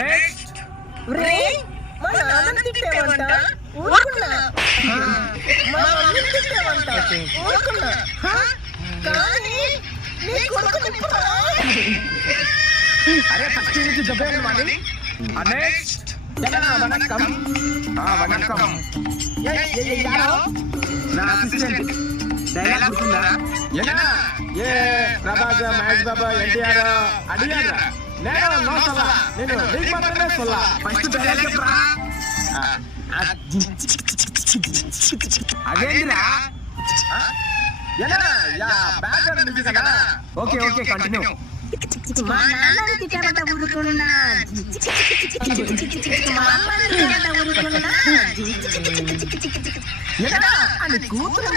next రే మా నాన్నని తిట్టేవంట ఊరుకున్నా మా మమ్మీని తిట్టేవంట ఊరుకున్నా కానీ నీ కొడుకుని ఇప్పుడు అరే ఫస్ట్ నుంచి చెప్పేది వాడి నెక్స్ట్ వణకం వణకం యారో నా అసిస్టెంట్ డైలాగ్ గుర్తుందా ఏనా ఏ ప్రభాస్ మహేష్ బాబు ఎన్టీఆర్ అడిగారా నేను నో సొల్లా నేను నీకు మాత్రమే సొల్లా ఫస్ట్ డైలాగ్ చెప్పరా అదేంటిరా ఎలా యా బ్యాక్గ్రౌండ్ మ్యూజిక్ కదా ఓకే ఓకే కంటిన్యూ మా నాన్నని తిట్టేవంట ఊరుకున్నా మా అమ్మని తిట్టేవంట ఊరుకున్నా ఎలా అని కూతురు